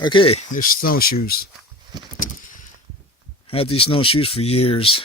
Okay, there's snowshoes. I had these snowshoes for years.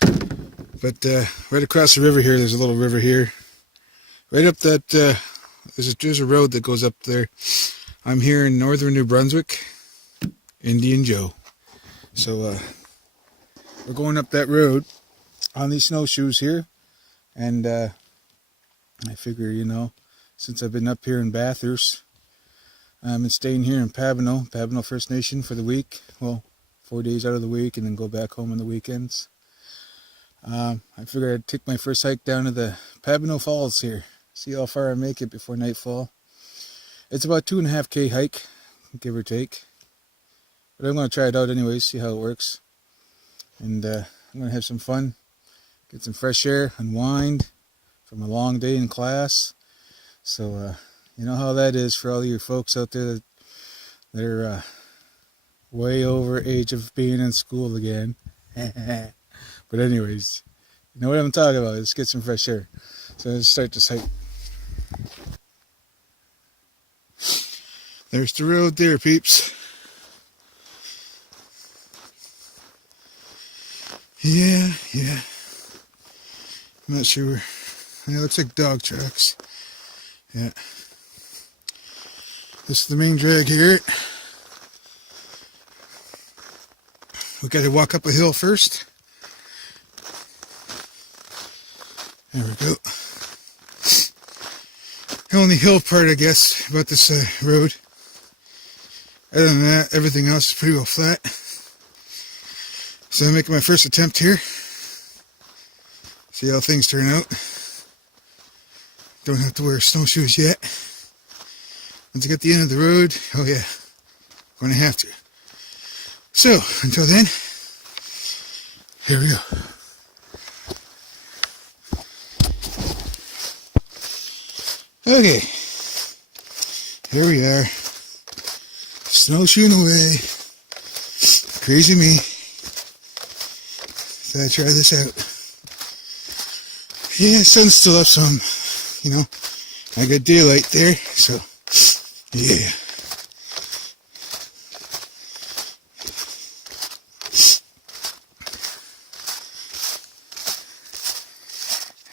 But right across the river here, there's a little river here. Right up that, there's a road that goes up there. I'm here in northern New Brunswick, Indian Joe. So we're going up that road on these snowshoes here. And I figure, since I've been up here in Bathurst, I've been staying here in Pabineau First Nation for the week. Well, 4 days out of the week and then go back home on the weekends. I figured I'd take my first hike down to the Pabineau Falls here. See how far I make it before nightfall. It's about 2.5K hike, give or take. But I'm going to try it out anyways, see how it works. And I'm going to have some fun, get some fresh air, unwind from a long day in class. So, you know how that is for all you folks out there that are way over age of being in school again. But anyways, you know what I'm talking about. Let's get some fresh air. So let's start this hike. There's the road there, peeps. Yeah. I'm not sure. It looks like dog tracks. Yeah. This is the main drag here. We got to walk up a hill first. There we go. The only hill part, I guess, about this road. Other than that, everything else is pretty well flat. So I'm making my first attempt here. See how things turn out. Don't have to wear snowshoes yet. Once I get to the end of the road, oh yeah, I'm going to have to. So, until then, here we go. Okay, here we are, snowshoeing away. Crazy me. So I try this out. Yeah, sun's still up some, I got daylight there, so yeah.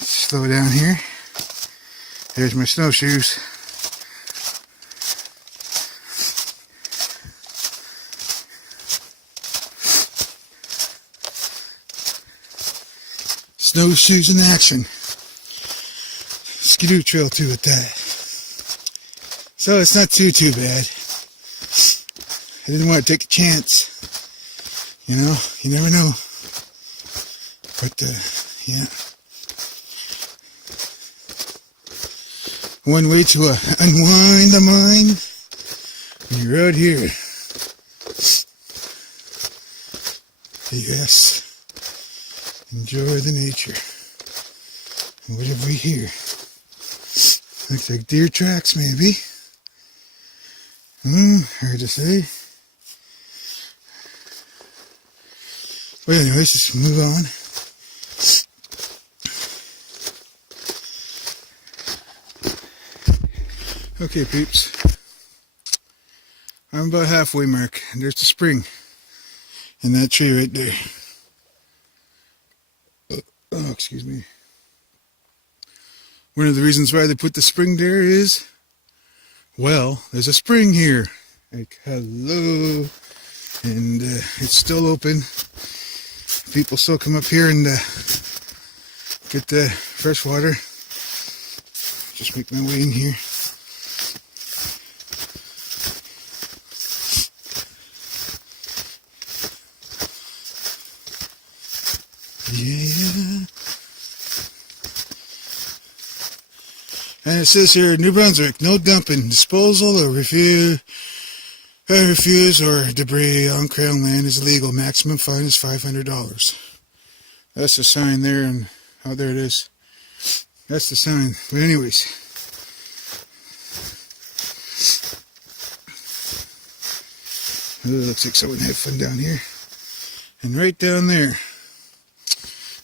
Slow down here. There's my snowshoes. Snowshoes in action. Skidoo trail too at that. So it's not too bad. I didn't want to take a chance. You never know. But yeah. One way to unwind the mind when you're out here. Yes. Enjoy the nature. And what have we here? Looks like deer tracks, maybe. Hard to say. But anyways, let's move on. Okay, peeps. I'm about halfway mark, and there's the spring in that tree right there. Oh, excuse me. One of the reasons why they put the spring there is, well, there's a spring here. Like, hello. And it's still open. People still come up here and get the fresh water. Just make my way in here. Yeah. And it says here, New Brunswick, no dumping, disposal, or refuse or debris on Crown land is illegal. Maximum fine is $500. That's the sign there, and oh, there it is. That's the sign. But anyways, it looks like someone had fun down here. And right down there,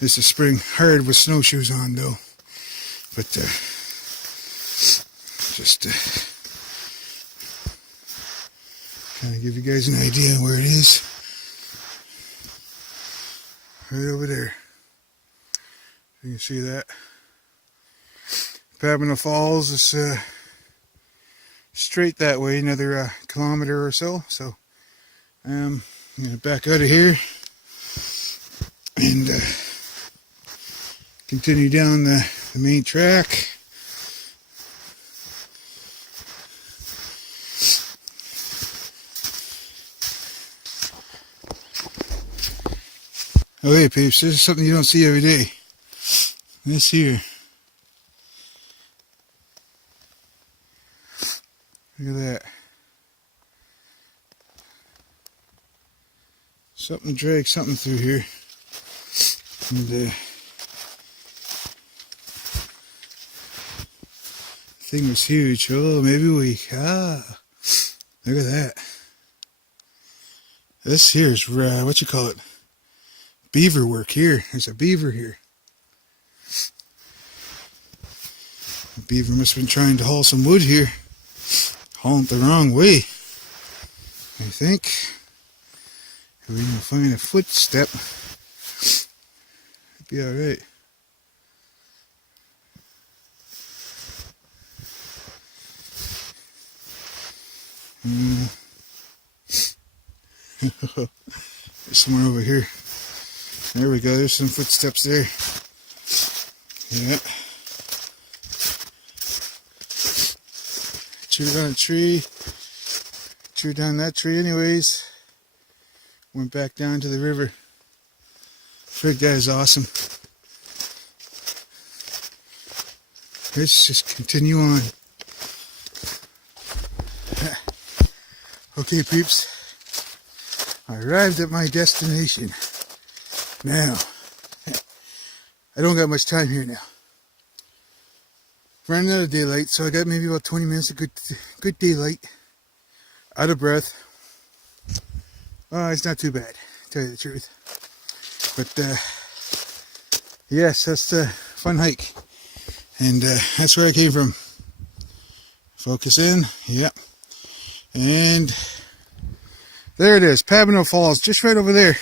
this is spring. Hard with snowshoes on though, but just Trying to give you guys an idea where it is. Right over there. You can see that. Pabineau Falls is straight that way, another kilometer or so. So I'm gonna back out of here and continue down the main track. Oh hey peeps, this is something you don't see every day. This here. Look at that. Something dragged something through here. And the thing was huge. Oh, maybe we... look at that. This here is, what you call it? Beaver work here. There's a beaver here. The beaver must have been trying to haul some wood here. Hauling it the wrong way, I think. If we can find a footstep, it'd be alright. There's somewhere over here. There we go, there's some footsteps there. Yeah. Chewed on a tree. Chewed down that tree anyways. Went back down to the river. Frig, that is awesome. Let's just continue on. Okay peeps. I arrived at my destination. Now, I don't got much time here now. Running out of daylight, so I got maybe about 20 minutes of good daylight. Out of breath. Oh, it's not too bad, to tell you the truth. But yes, that's a fun hike. And that's where I came from. Focus in, yep. And there it is, Pabineau Falls, just right over there.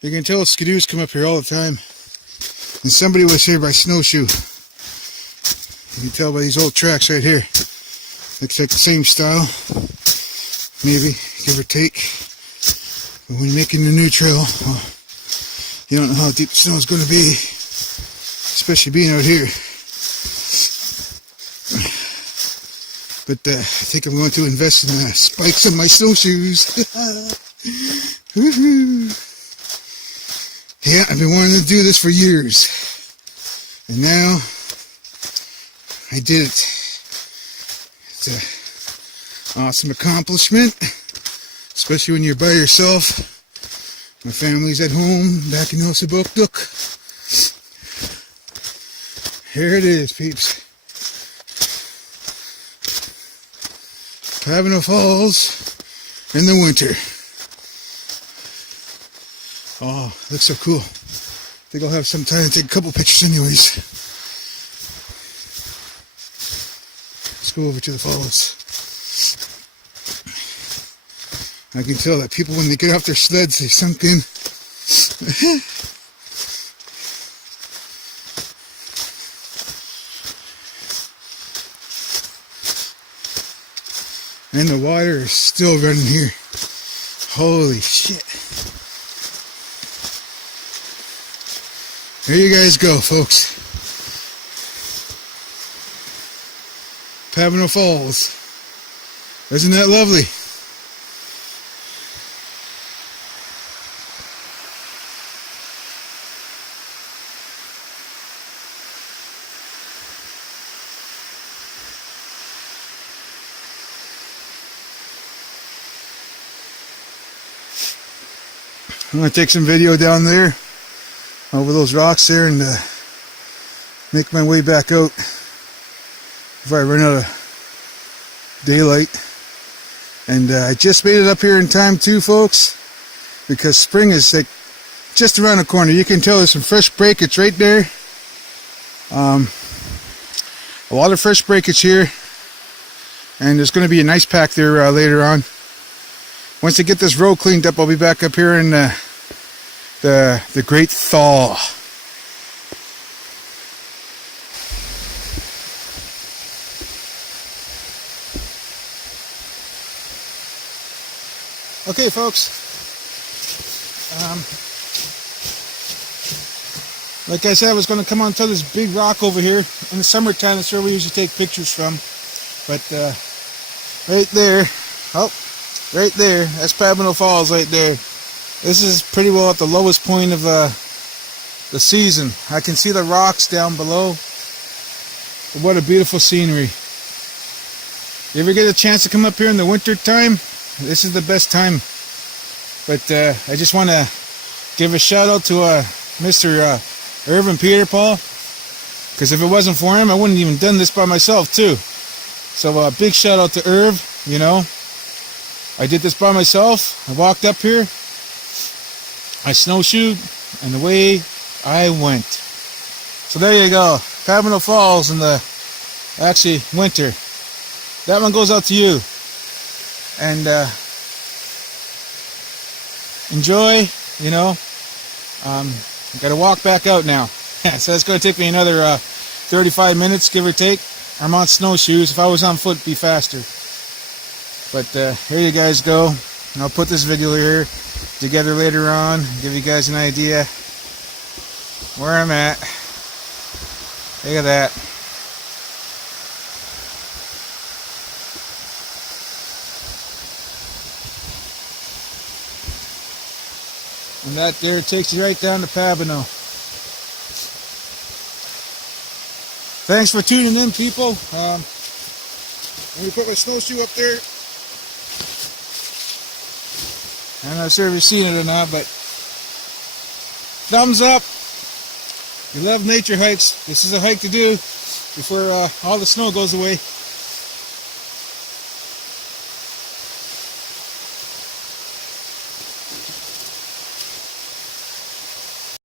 You can tell skidoos come up here all the time. And somebody was here by snowshoe. You can tell by these old tracks right here. Looks like the same style. Maybe, give or take. But when you're making a new trail, well, you don't know how deep the snow is going to be. Especially being out here. But I think I'm going to invest in spikes on my snowshoes. Woohoo! Yeah, I've been wanting to do this for years. And now, I did it. It's an awesome accomplishment. Especially when you're by yourself. My family's at home, back in Elsebokduk. Here it is, peeps. Pabineau Falls in the winter. Oh, looks so cool. I think I'll have some time to take a couple pictures anyways. Let's go over to the falls. I can tell that people, when they get off their sleds, they sunk in. And the water is still running here. Holy shit. There you guys go, folks. Pabineau Falls. Isn't that lovely? I'm going to take some video down there over those rocks there and make my way back out before I run out of daylight. And I just made it up here in time too, folks, because spring is like just around the corner. You can tell there's some fresh breakage right there. A lot of fresh breakage here, and there's going to be an ice pack there later on. once they get this road cleaned up, I'll be back up here in the great thaw. Okay, folks. Like I said, I was going to come onto this big rock over here. In the summertime, that's where we usually take pictures from. But right there, oh, right there, that's Pabineau Falls right there. This is pretty well at the lowest point of the season. I can see the rocks down below. What a beautiful scenery. You ever get a chance to come up here in the winter time? This is the best time. But I just want to give a shout out to Mr. Irv and Peter Paul, because if it wasn't for him, I wouldn't even done this by myself too. So big shout out to Irv. You know, I did this by myself. I walked up here, I snowshoed, and away I went. So there you go, Pabineau Falls in the actually winter. That one goes out to you, and enjoy. You know. I've got to walk back out now. So that's going to take me another 35 minutes, give or take. I'm on snowshoes. If I was on foot, it'd be faster. But here you guys go. And I'll put this video here together later on, give you guys an idea where I'm at. Look at that. And that there takes you right down to Pabineau. Thanks for tuning in, people. Let me put my snowshoe up there. I'm not sure if you've seen it or not, but thumbs up. If you love nature hikes, this is a hike to do before all the snow goes away.